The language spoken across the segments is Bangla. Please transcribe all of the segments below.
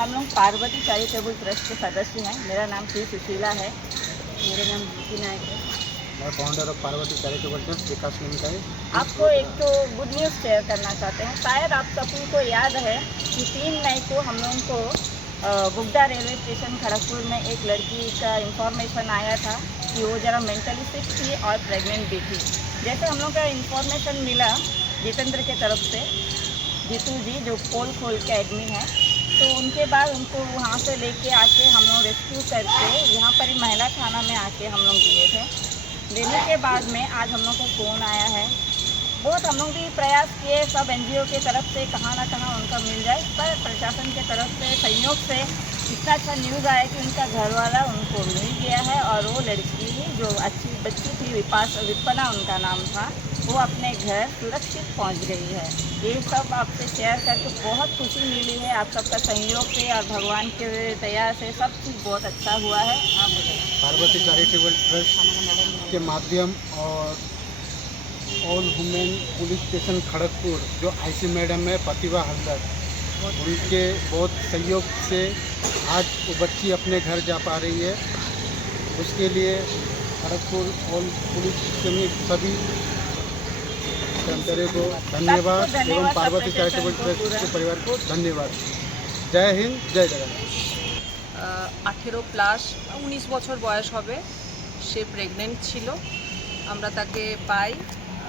हम लोग पार्वती चैरिटेबल ट्रस्ट के सदस्य हैं। मेरा नाम श्री सुशीला है। मेरा नाम जीती नायक है। मैं founder of Parvati charitable trust विकास निमित्त है। आपको एक तो गुड न्यूज़ शेयर करना चाहते हैं। शायद आप सभी को याद है कि 3 मई को हम लोगों को बुगदा रेलवे स्टेशन खड़गपुर में एक लड़की का इंफॉर्मेशन आया था कि वो ज़रा मेंटली सिक थी और प्रेग्नेंट भी थी। जैसे हम लोग का इंफॉर्मेशन मिला जितेंद्र के तरफ से, जीतू जी जो पोल खोल के एडमिन है, तो उनके बाद उनको वहाँ से लेके आके हम लोग रेस्क्यू करके यहाँ पर ही महिला थाना में आके हम लोग दिए थे। देने के बाद में आज हम लोग को फ़ोन आया है। बहुत हम लोग भी प्रयास किए सब एनजीओ के तरफ से, कहाँ ना कहाँ उनका मिल जाए, पर प्रशासन के तरफ से सहयोग से इतना अच्छा न्यूज़ आया कि उनका घर वाला उनको मिल गया है और वो लड़की ही जो अच्छी बच्ची थी, विपना उनका नाम था, वो अपने घर सुरक्षित पहुंच गई है। ये सब आपसे शेयर करके बहुत खुशी मिली है। आप सबका सहयोग से और भगवान के दया से सब चीज़ बहुत अच्छा हुआ है। आप पार्वती चैरिटेबल ट्रस्ट के माध्यम और all women police station Kharagpur जो आईसी मैडम है प्रतिभा हल्दर, उनके बहुत सहयोग से आज वो बच्ची अपने घर जा पा रही है। उसके लिए खड़गपुर ऑल पुलिस स्टेशन सभी कर्मचारियों को धन्यवाद एवं पार्वती चैरिटेबल ट्रस्ट के परिवार को धन्यवाद। जय हिंद, जय जगन्नाथ। 18+ 19 বছর বয়স হবে, সে প্রেগনেন্ট ছিল। আমরা তাকে পাই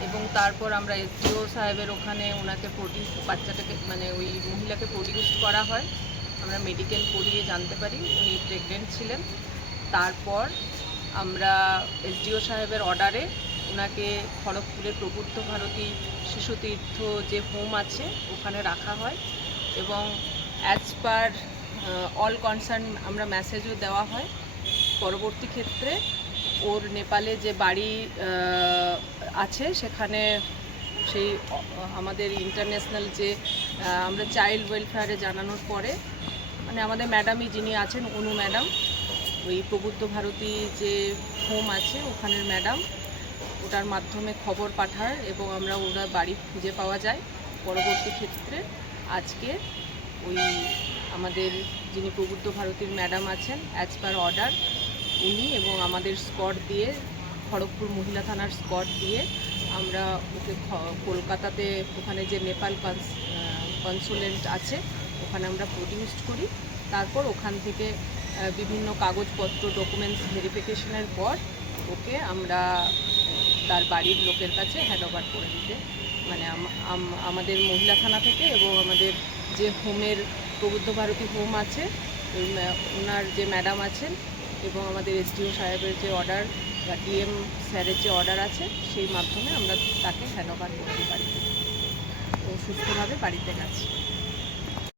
এবং তারপর আমরা এসডিও সাহেবের ওখানে ওনাকে বাচ্চাটাকে মানে ওই মহিলাকে প্রডিউস করা হয়। আমরা মেডিকেল করিয়ে জানতে পারি উনি প্রেগনেন্ট ছিলেন। তারপর আমরা এসডিও সাহেবের অর্ডারে ওনাকে খড়গপুরের প্রবুদ্ধ ভারতী শিশু তীর্থ যে হোম আছে ওখানে রাখা হয় এবং অ্যাজ পার অল কনসার্ন আমরা মেসেজও দেওয়া হয়। পরবর্তী ক্ষেত্রে ওর নেপালে যে বাড়ি আছে সেখানে সেই আমাদের ইন্টারন্যাশনাল যে আমরা চাইল্ড ওয়েলফেয়ারে জানানোর পরে মানে আমাদের ম্যাডামই যিনি আছেন অনু ম্যাডাম, ওই প্রবুদ্ধ ভারতী যে হোম আছে ওখানের ম্যাডাম, ওটার মাধ্যমে খবর পাঠায় এবং আমরা ওরা বাড়ি খুঁজে পাওয়া যায়। পরবর্তী ক্ষেত্রে আজকে ওই আমাদের যিনি প্রবুদ্ধ ভারতীর ম্যাডাম আছেন অ্যাজ পার অর্ডার উনি এবং আমাদের স্কট দিয়ে খড়গপুর মহিলা থানার স্কট দিয়ে আমরা ওকে কলকাতাতে ওখানে যে নেপাল কনসুলেট আছে ওখানে আমরা প্রডিউস করি। তারপর ওখান থেকে বিভিন্ন কাগজপত্র ডকুমেন্টস ভেরিফিকেশনের পর ওকে আমরা তার বাড়ির লোকের কাছে হ্যান্ড ওভার করে দিতে মানে আমাদের মহিলা থানা থেকে এবং আমাদের যে হোমের প্রবুদ্ধ ভারতী হোম আছে ওনার যে ম্যাডাম আছেন এবং আমাদের এসডিও সাহেবের যে অর্ডার বা ডিএম স্যারের যে অর্ডার আছে সেই মাধ্যমে আমরা তাকে হ্যান্ড ওভার করতে পারি। ও সুস্থভাবে বাড়িতে গেছে।